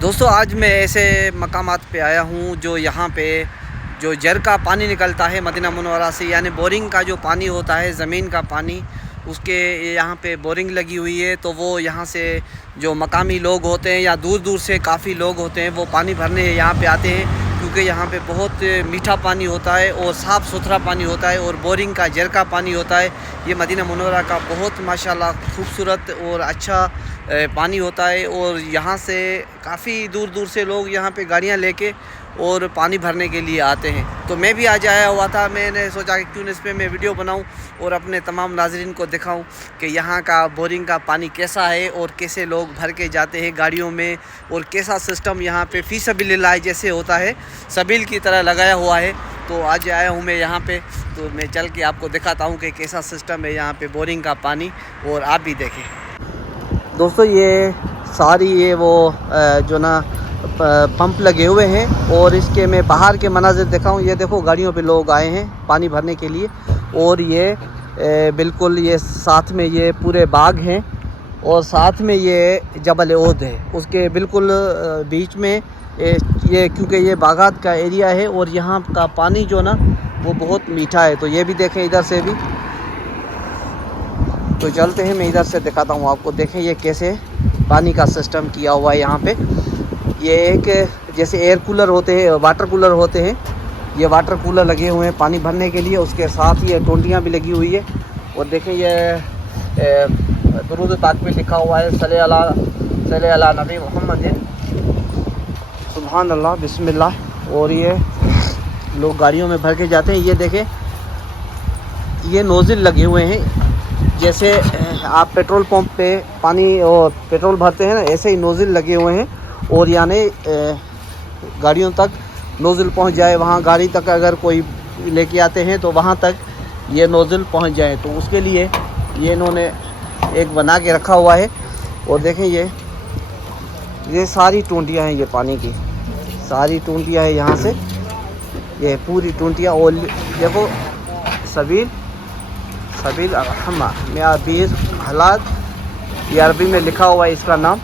दोस्तों आज मैं ऐसे मकामात पे आया हूँ जो यहाँ पे जो जर का पानी निकलता है मदीना मुनव्वरा से, यानी बोरिंग का जो पानी होता है, ज़मीन का पानी, उसके यहाँ पे बोरिंग लगी हुई है। तो वो यहाँ से जो मकामी लोग होते हैं या दूर दूर से काफ़ी लोग होते हैं वो पानी भरने यहाँ पे आते हैं, क्योंकि यहाँ पे बहुत मीठा पानी होता है और साफ़ सुथरा पानी होता है और बोरिंग का जर का पानी होता है। ये मदीना मुनव्वरा का बहुत माशाल्लाह खूबसूरत और अच्छा पानी होता है। और यहाँ से काफ़ी दूर दूर से लोग यहाँ पे गाड़ियाँ लेके और पानी भरने के लिए आते हैं। तो मैं भी आज आया हुआ था, मैंने सोचा कि क्यों न इस पर मैं वीडियो बनाऊं और अपने तमाम नाज़रीन को दिखाऊं कि यहाँ का बोरिंग का पानी कैसा है और कैसे लोग भर के जाते हैं गाड़ियों में, और कैसा सिस्टम यहाँ पे फ़ी सबीलिल्लाह जैसे होता है सबील की तरह लगाया हुआ है। तो आज आया हूँ मैं यहाँ पे, तो मैं चल के आपको दिखाता हूँ कि कैसा सिस्टम है यहाँ पे बोरिंग का पानी, और आप भी देखें। दोस्तों ये सारी ये वो जो ना पंप लगे हुए हैं, और इसके मैं बाहर के मनाजिर दिखाऊं। ये देखो गाड़ियों पे लोग आए हैं पानी भरने के लिए, और ये बिल्कुल ये साथ में ये पूरे बाग हैं, और साथ में ये जबल ओद है उसके बिल्कुल बीच में ये क्योंकि ये बागात का एरिया है और यहाँ का पानी जो ना वो बहुत मीठा है। तो ये भी देखें इधर से भी, तो चलते हैं, मैं इधर से दिखाता हूँ आपको। देखें ये कैसे पानी का सिस्टम किया हुआ है यहाँ पे। ये एक जैसे एयर कूलर होते हैं, वाटर कूलर होते हैं, ये वाटर कूलर लगे हुए हैं पानी भरने के लिए। उसके साथ ये टोंटियाँ भी लगी हुई है। और देखें ये दुरूद पाक में लिखा हुआ है सल्ले अला नबी मोहम्मद सुभान अल्लाह बिस्मिल्लाह। और ये लोग गाड़ियों में भर के जाते हैं। ये देखें ये नोज़िल लगे हुए हैं, जैसे आप पेट्रोल पंप पे पानी और पेट्रोल भरते हैं ना, ऐसे ही नोज़िल लगे हुए हैं। और यानी गाड़ियों तक नोज़िल पहुंच जाए, वहां गाड़ी तक अगर कोई लेके आते हैं तो वहां तक ये नोज़िल पहुंच जाए, तो उसके लिए ये इन्होंने एक बना के रखा हुआ है। और देखें ये सारी टूंटियाँ हैं, ये पानी की सारी टूंटियाँ हैं यहाँ से, ये पूरी टूंटियाँ। और देखो सबील रहमा में बीर हालात, ये अरबी में लिखा हुआ है इसका नाम।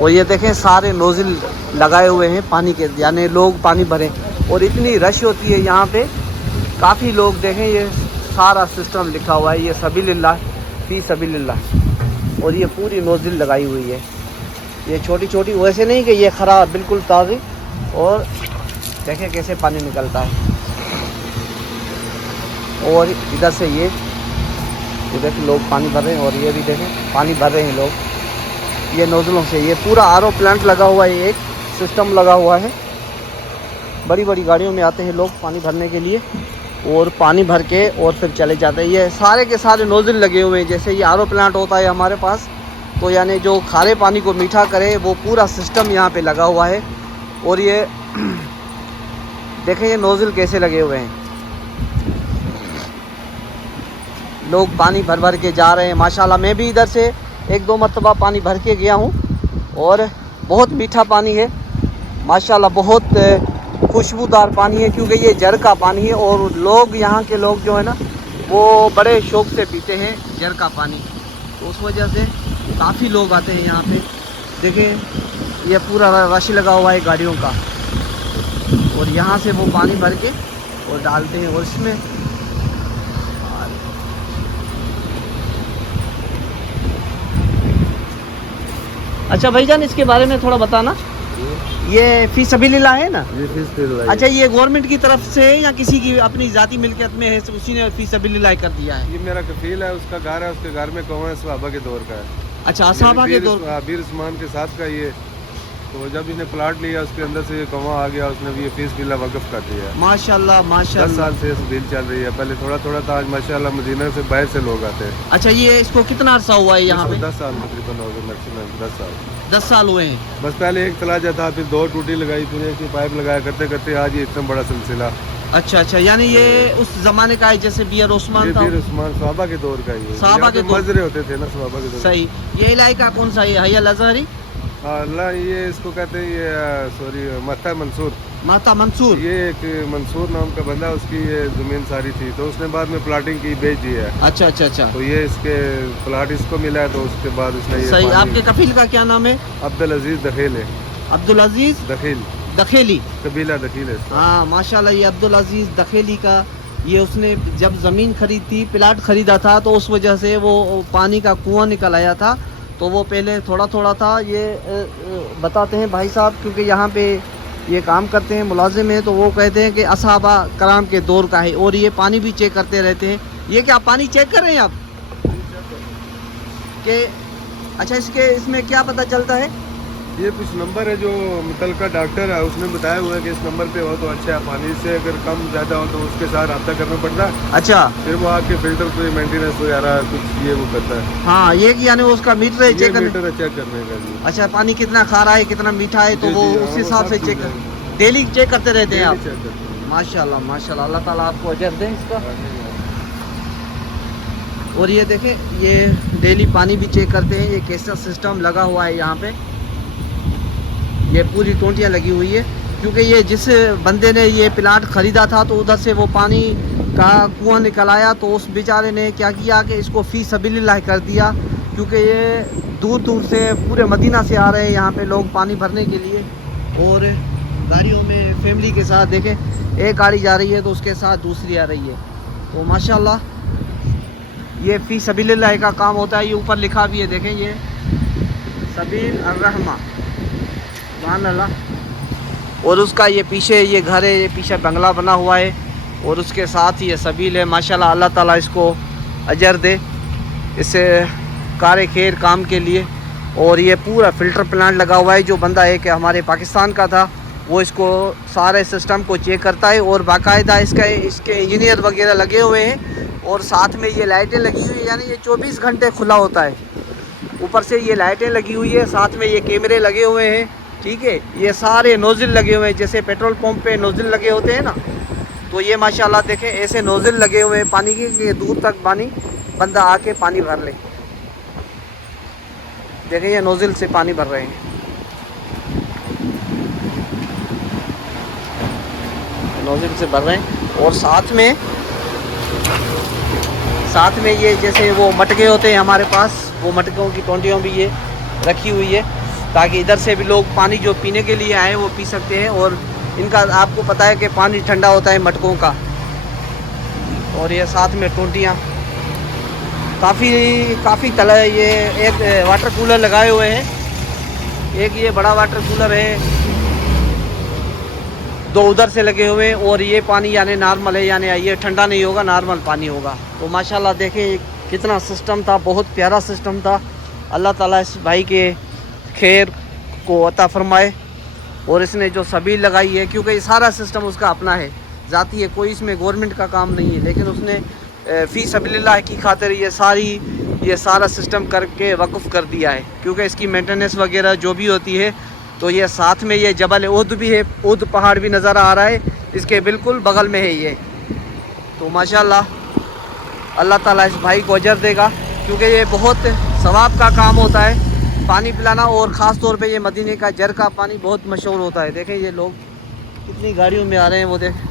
और ये देखें सारे नोज़िल लगाए हुए हैं पानी के, यानी लोग पानी भरें। और इतनी रश होती है यहाँ पे, काफ़ी लोग देखें, ये सारा सिस्टम लिखा हुआ है, ये सबीलिल्लाह फ़ी सबीलिल्लाह। और ये पूरी नोज़िल लगाई हुई है, ये छोटी छोटी, वैसे नहीं कि ये ख़राब, बिल्कुल ताज़ी। और देखें कैसे पानी निकलता है। और इधर से ये देखें लोग पानी भर रहे हैं, और ये भी देखें पानी भर रहे हैं लोग ये नोज़लों से। ये पूरा आरओ प्लांट लगा हुआ है, एक सिस्टम लगा हुआ है। बड़ी बड़ी गाड़ियों में आते हैं लोग पानी भरने के लिए, और पानी भर के और फिर चले जाते हैं। ये सारे के सारे नोज़ल लगे हुए हैं, जैसे ये आरओ प्लांट होता है हमारे पास, तो यानी जो खारे पानी को मीठा करे वो पूरा सिस्टम यहाँ पे लगा हुआ है। और ये देखें ये नोज़ल कैसे लगे हुए हैं, लोग पानी भर भर के जा रहे हैं माशाल्लाह। मैं भी इधर से एक दो मरतबा पानी भर के गया हूँ, और बहुत मीठा पानी है माशाल्लाह, बहुत खुशबूदार पानी है, क्योंकि ये जर का पानी है। और लोग यहाँ के लोग जो है ना वो बड़े शौक़ से पीते हैं जर का पानी, तो उस वजह से काफ़ी लोग आते हैं यहाँ पे। देखें ये पूरा रश लगा हुआ है गाड़ियों का, और यहाँ से वो पानी भर के और डालते हैं। और इसमें अच्छा भाईजान इसके बारे में थोड़ा बताना, ये फ़ी सबीलिल्लाह है ना? ये फ़ी सबीलिल्लाह। अच्छा ये गवर्नमेंट की तरफ से या किसी की अपनी ज़ाती मिल्कियत में है, उसी ने फ़ी सबीलिल्लाह कर दिया है? ये मेरा कफील है, उसका घर है, उसके घर में कौन है सहाबा के दौर का है। अच्छा सहाबा के दौर, बीर उस्मान के साथ का ये, तो जब इसने प्लाट लिया उसके अंदर से ये कौवा आ गया, उसने भी ये फ़ी सबीलिल्लाह वक़्फ़ कर दिया। माशाल्लाह 10 माशाल्लाह। साल से सबील चल रही है, पहले थोड़ा थोड़ा था, आज माशाल्लाह मदीना से बाहर से लोग आते हैं। अच्छा ये इसको कितना अर्सा हुआ है यहाँ पे? 10 साल तकरीबन हो गए, मैक्सिमम 10 साल। 10 साल हुए हैं। बस पहले एक तलाजा था, फिर 2 टूटी लगाई, फिर एक ही पाइप लगाया, करते करते आज ये इतना बड़ा सिलसिला। अच्छा अच्छा, यानी ये उस जमाने का है जैसे बीर उस्मान था? बीर उस्मान सहाबा के दौर का, ये सहाबा के दौर मजरे होते थे ना सहाबा के दौर। सही। ये इलाका कौन सा है, हया अज़हरी? अल्लाह ये इसको कहते हैं, ये सॉरी मत्ता मंसूर। माता मंसूर। ये एक मंसूर नाम का बंदा, उसकी ये ज़मीन सारी थी, तो उसने बाद में प्लाटिंग की, बेच दी है। अच्छा अच्छा अच्छा, तो ये इसके प्लाट इसको मिला है, तो उसके बाद इसने ये सही। पानी- आपके कफील का क्या नाम है? अब्दुल अजीज दखील है। अब्दुल अजीज दखील, दखेली। कबीला दखील है इसका। हाँ माशाल्लाह, ये अब्दुल अजीज दखेली का, ये उसने जब ज़मीन खरीदी, प्लाट खरीदा था, तो उस वजह से वो पानी का कुआं निकल आया था। तो वो पहले थोड़ा थोड़ा था, ये बताते हैं भाई साहब, क्योंकि यहाँ पे ये काम करते हैं, मुलाजिम हैं, तो वो कहते हैं कि असहाबा कराम के दौर का है, और ये पानी भी चेक करते रहते हैं। ये क्या पानी चेक कर रहे हैं आप? कि अच्छा, इसमें क्या पता चलता है? ये कुछ नंबर है जो मुतलका डॉक्टर है उसने बताया हुआ है कि इस नंबर पे हो तो अच्छा है, पानी से अगर कम ज़्यादा हो तो उसके साथ रब्ता करना पड़ता है। अच्छा, फिर वो आके फिल्टर पे मेंटेनेंस वगैरह कुछ ये वो करता है। हाँ, ये कि यानी उसका मीटर है ये चेक करने। मीटर है चेक करने का जी। अच्छा, पानी कितना खारा है, कितना मीठा है, तो जी, वो जी, उस हाँ, हिसाब वो से सब चेक चीज़ें डेली चेक करते रहते हैं आप? चेक करते हैं। माशाल्लाह माशाल्लाह, अल्लाह ताला आपको अजर दें इसका। और ये देखें, ये डेली पानी भी चेक करते हैं। ये कैसा सिस्टम लगा हुआ है यहाँ पे, ये पूरी टोंटियाँ लगी हुई है, क्योंकि ये जिस बंदे ने ये प्लाट ख़रीदा था, तो उधर से वो पानी का कुआं निकल आया, तो उस बेचारे ने क्या किया कि इसको फ़ी सबीलिल्लाह कर दिया, क्योंकि ये दूर दूर से पूरे मदीना से आ रहे हैं यहाँ पे लोग पानी भरने के लिए। और गाड़ियों में फैमिली के साथ देखें, एक गाड़ी जा रही है तो उसके साथ दूसरी आ रही है। तो माशाल्लाह ये फ़ी सबीलिल्लाह का काम होता है। ये ऊपर लिखा भी है, देखें, ये सबील अर्रहमा, सुभान अल्लाह। और उसका ये पीछे ये घर है, ये पीछे बंगला बना हुआ है, और उसके साथ ये सबील है। माशाल्लाह, अल्लाह ताला इसको अजर दे, इसे कार खैर काम के लिए। और ये पूरा फ़िल्टर प्लांट लगा हुआ है। जो बंदा है कि हमारे पाकिस्तान का था, वो इसको सारे सिस्टम को चेक करता है, और बाकायदा इसके इंजीनियर वगैरह लगे हुए हैं। और साथ में ये लाइटें लगी हुई है, यानी ये 24 घंटे खुला होता है। ऊपर से ये लाइटें लगी हुई है, साथ में ये कैमरे लगे हुए हैं, ठीक है। ये सारे नोज़िल लगे हुए हैं, जैसे पेट्रोल पंप पे नोज़िल लगे होते हैं ना, तो ये माशाल्लाह देखें ऐसे नोज़िल लगे हुए हैं पानी के, कि दूर तक पानी बंदा आके पानी भर ले। देखें, ये नोज़िल से पानी भर रहे हैं, नोज़िल से भर रहे हैं। और साथ में ये जैसे वो मटके होते हैं हमारे पास, वो मटकों की टोंटियों भी ये रखी हुई है, ताकि इधर से भी लोग पानी जो पीने के लिए आए वो पी सकते हैं। और इनका आपको पता है कि पानी ठंडा होता है मटकों का। और ये साथ में टोंटियाँ काफ़ी तला, ये एक वाटर कूलर लगाए हुए हैं, एक ये बड़ा वाटर कूलर है, 2 उधर से लगे हुए हैं। और ये पानी यानी नॉर्मल है, यानी ये ठंडा नहीं होगा, नॉर्मल पानी होगा। तो माशाल्लाह देखें कितना सिस्टम था, बहुत प्यारा सिस्टम था। अल्लाह ताला इस भाई के खैर को अता फरमाए। और इसने जो सबील लगाई है, क्योंकि ये सारा सिस्टम उसका अपना है, ज़ाती है, कोई इसमें गवर्नमेंट का काम नहीं है, लेकिन उसने फ़ी सबीलिल्लाह की खातिर ये सारा सिस्टम करके वक़्फ़ कर दिया है। क्योंकि इसकी मेंटेनेंस वगैरह जो भी होती है, तो ये साथ में ये जबल उद भी है, उद पहाड़ भी नज़र आ रहा है, इसके बिल्कुल बगल में है ये। तो माशाल्लाह अल्लाह ताला इस भाई को अजर देगा, क्योंकि ये बहुत सवाब का काम होता है पानी पिलाना। और ख़ास तौर पे ये मदीने का जर का पानी बहुत मशहूर होता है। देखें ये लोग कितनी गाड़ियों में आ रहे हैं, वो देखें,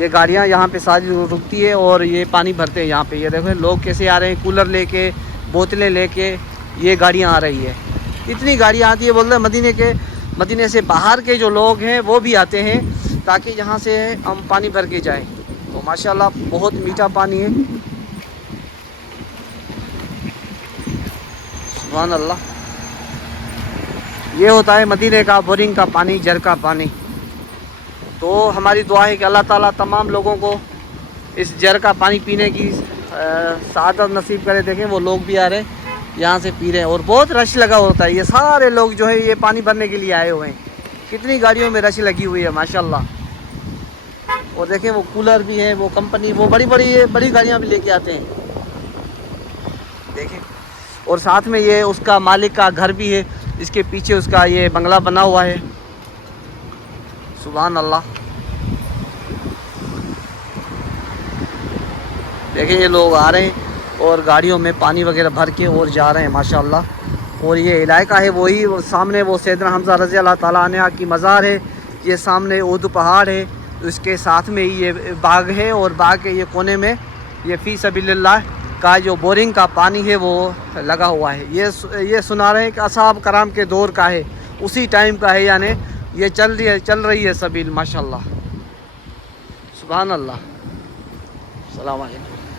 ये गाड़ियाँ यहाँ पे सारी रुकती है और ये पानी भरते हैं यहाँ पे। ये देखें लोग कैसे आ रहे हैं, कूलर लेके, बोतलें लेके, ये गाड़ियाँ आ रही है, इतनी गाड़ियाँ आती है। बोल रहे मदीने से बाहर के जो लोग हैं वो भी आते हैं, ताकि यहाँ से हम पानी भर के जाएं। तो माशाल्लाह बहुत मीठा पानी है, सुभान अल्लाह। ये होता है मदीने का बोरिंग का पानी, जर का पानी। तो हमारी दुआ है कि अल्लाह ताला तमाम लोगों को इस जर का पानी पीने की सादत नसीब करे। देखें वो लोग भी आ रहे हैं, यहाँ से पी रहे हैं, और बहुत रश लगा होता है। ये सारे लोग जो है ये पानी भरने के लिए आए हुए हैं, कितनी गाड़ियों में रश लगी हुई है माशाल्लाह। और देखें वो कूलर भी है, वो कंपनी, वो बड़ी गाड़ियाँ भी लेके आते हैं, देखें। और साथ में ये उसका मालिक का घर भी है, इसके पीछे उसका ये बंगला बना हुआ है, सुभान अल्लाह। देखें ये लोग आ रहे हैं और गाड़ियों में पानी वगैरह भर के और जा रहे हैं माशाल्लाह। और ये इलाका है वही सामने वो सैयदना हमज़ा रज़ी अल्लाह ताला अन्हु की मज़ार है। ये सामने उर्दू पहाड़ है, उसके साथ में ये बाग है और बाग के ये कोने में ये फ़ी सबिलिल्लाह का जो बोरिंग का पानी है वो लगा हुआ है। ये सुना रहे हैं कि असहाब कराम के दौर का है, उसी टाइम का है, यानी ये चल रही है सबील माशाल्लाह। सुभान अल्लाह। अस्सलाम वालेकुम।